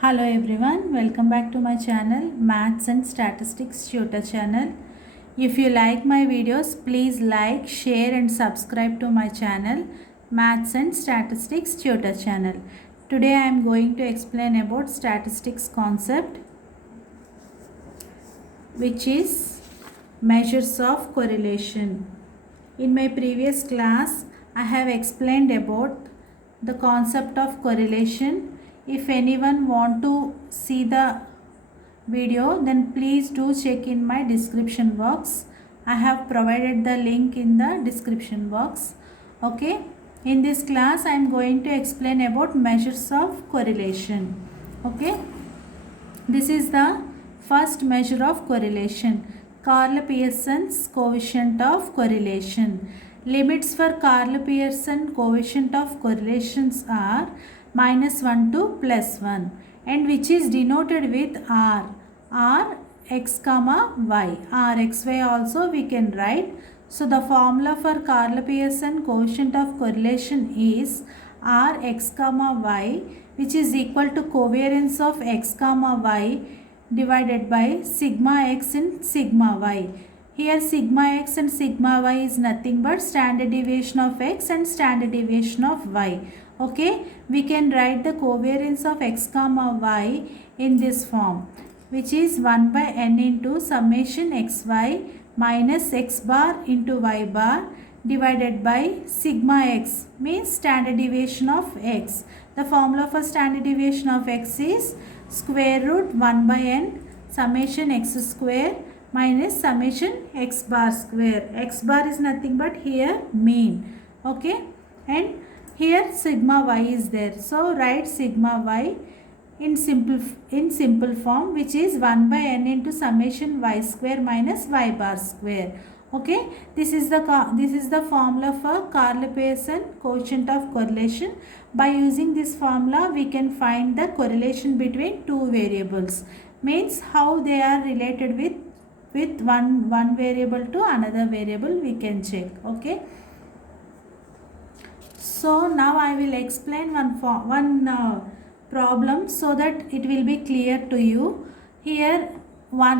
Hello everyone, welcome back to my channel Maths and Statistics Tutor channel. If you like my videos, please like, share and subscribe to my channel Maths and Statistics Tutor channel. Today I am going to explain about statistics concept, which is measures of correlation. In my previous class, I have explained about the concept of correlation. If anyone want to see the video, then please do check in my description box. I have provided the link in the description box. Okay. In this class, I am going to explain about measures of correlation. Okay. This is the first measure of correlation. Karl-Pearson's coefficient of correlation. Limits for Karl-Pearson coefficient of correlations are -1 to +1, and which is denoted with R. R x comma y. R x y also we can write. So the formula for Karl-Pearson coefficient of correlation is R x comma y, which is equal to covariance of x comma y divided by sigma x and sigma y. Here sigma x and sigma y is nothing but standard deviation of x and standard deviation of y. Okay, we can write the covariance of x comma y in this form, which is 1 by n into summation xy minus x bar into y bar divided by sigma x, means standard deviation of x. The formula for standard deviation of x is square root 1 by n summation x square minus summation x bar square. X bar is nothing but here mean. Okay, and here sigma y is there. So write sigma y in simple form, which is 1 by n into summation y square minus y bar square. Okay, this is the formula for Karl-Pearson coefficient of correlation. By using this formula, we can find the correlation between two variables, means how they are related with one variable to another variable we can check. Okay, so now I will explain one problem so that it will be clear to you. Here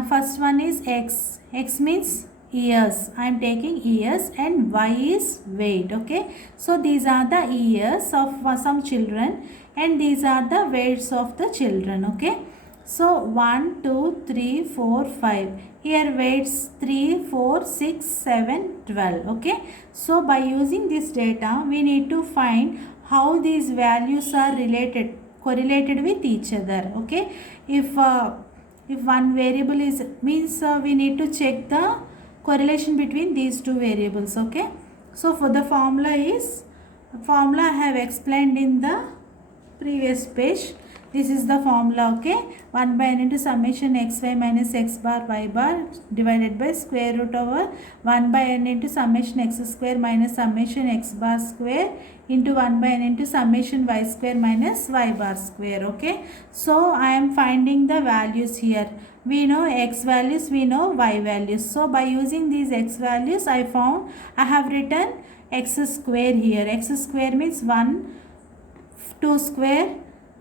first one is x. X means years. I am taking years, and y is weight. Okay, so these are the years of some children, and these are the weights of the children. Okay, so 1 2 3 4 5. Here weights 3 4 6 7 12. Okay, so by using this data, we need to find how these values are correlated with each other. Okay, if one variable is means we need to check the correlation between these two variables. Okay, so for the formula I have explained in the previous page. This is the formula. Okay, 1 by n into summation xy minus x bar y bar divided by square root over 1 by n into summation x square minus summation x bar square into 1 by n into summation y square minus y bar square. Okay, so I am finding the values here. We know x values, we know y values. So by using these x values, I have written x square here. X square means 1, 2 square,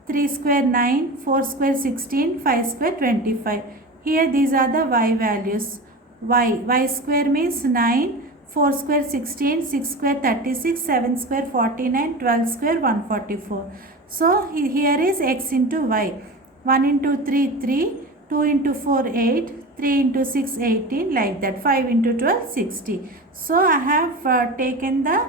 3 square 9, 4 square 16, 5 square 25. Here these are the y values. Y square means 9, 4 square 16, 6 square 36, 7 square 49, 12 square 144. So here is x into y. 1 into 3 3, 2 into 4 8, 3 into 6 18, like that. 5 into 12 60. So I have taken the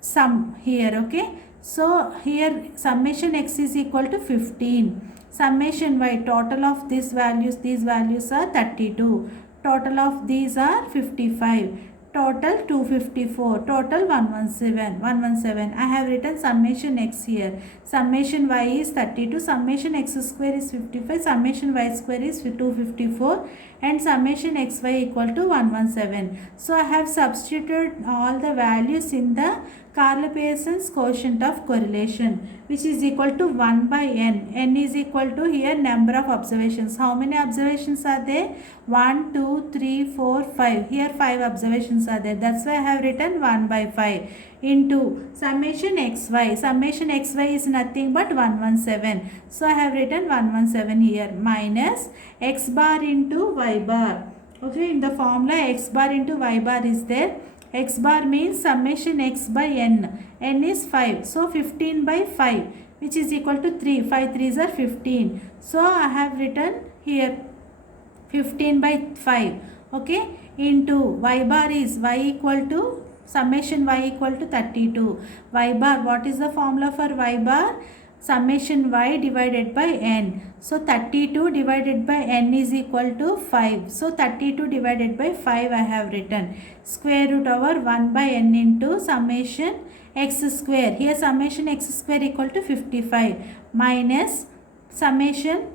sum here. Okay, so here summation x is equal to 15. Summation y, total of these values are 32. Total of these are 55. Total 254. Total 117. I have written summation x here. Summation y is 32. Summation x square is 55. Summation y square is 254. And summation xy equal to 117. So I have substituted all the values in the Karl-Pearson's quotient of correlation, which is equal to 1 by n. N is equal to here number of observations. How many observations are there? 1, 2, 3, 4, 5. Here 5 observations are there. That's why I have written 1 by 5 into summation xy. Summation xy is nothing but 117. So I have written 117 here minus x bar into y bar. Okay, in the formula x bar into y bar is there. X bar means summation x by n. N is 5. So 15 by 5, which is equal to 3. 5 3s are 15. So I have written here 15 by 5. Okay, into y bar is y equal to summation y equal to 32. Y bar, what is the formula for y bar? Summation y divided by n. So 32 divided by n is equal to 5. So 32 divided by 5 I have written. Square root over 1 by n into summation x square. Here summation x square equal to 55 minus summation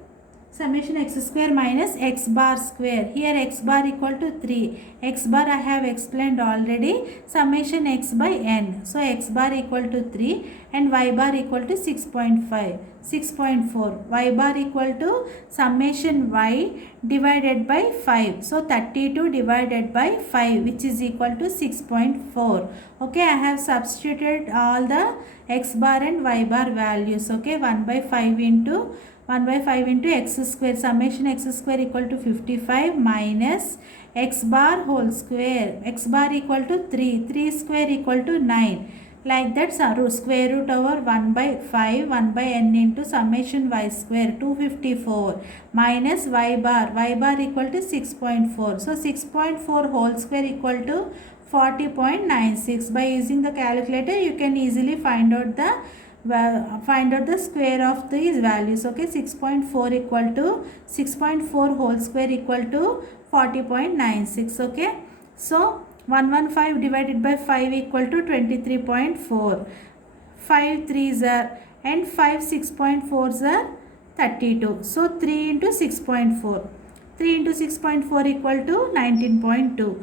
x square minus x bar square. Here x bar equal to 3. X bar I have explained already. Summation x by n. So x bar equal to 3 and y bar equal to 6.5. 6.4. Y bar equal to summation y divided by 5. So 32 divided by 5, which is equal to 6.4. Okay, I have substituted all the x bar and y bar values. Okay, 1 by 5 into x square. Summation x square equal to 55 minus x bar whole square. X bar equal to 3. 3 square equal to 9. Like that, square root over 1 by 5, 1 by n into summation y square 254 minus y bar. Y bar equal to 6.4. So 6.4 whole square equal to 40.96. By using the calculator, you can easily find out the square of these values. Okay, 6.4 equal to 6.4 whole square equal to 40.96. Okay, so 115 divided by 5 equal to 23.4. 5 3s are and 5 6.4s are 32. So 3 into 6.4. 3 into 6.4 equal to 19.2.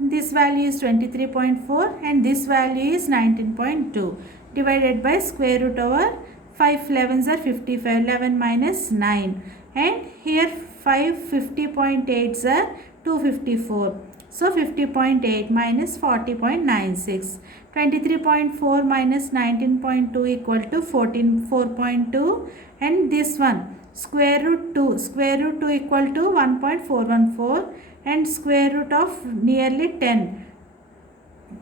This value is 23.4 and this value is 19.2. Divided by square root over 5 11s are 55. 11 minus 9. And here 5 50.8s are 254. So 50.8 minus 40.96. 23.4 minus 19.2 equal to 4.2. And this one square root 2. Square root 2 equal to 1.414 and square root of nearly 10.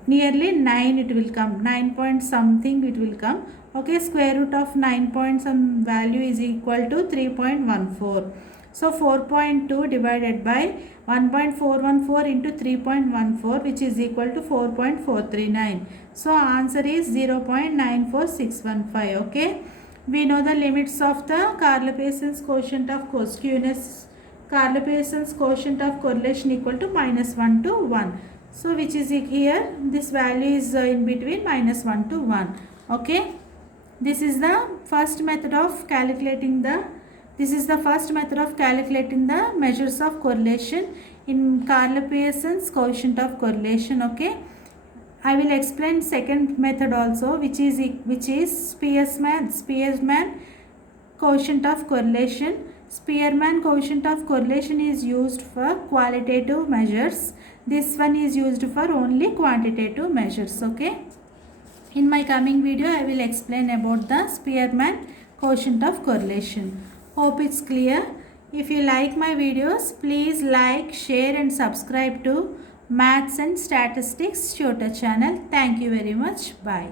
Nearly 9 it will come. 9 point something it will come. Okay, square root of 9 point some value is equal to 3.14. So 4.2 divided by 1.414 into 3.14, which is equal to 4.439. So answer is 0.94615. Okay, we know the limits of the Karl-Pearson's quotient of skewness. Karl-Pearson's quotient of correlation equal to -1 to 1. So which is here, this value is in between -1 to 1. Okay, this is the first method of calculating the measures of correlation in Karl-Pearson's quotient of correlation. Okay, I will explain second method also, which is Spearman quotient of correlation. Spearman quotient of correlation is used for qualitative measures. This one is used for only quantitative measures. Okay, in my coming video I will explain about the Spearman quotient of correlation. Hope it's clear. If you like my videos, please like, share and subscribe to Maths and Statistics Tutor channel. Thank you very much. Bye.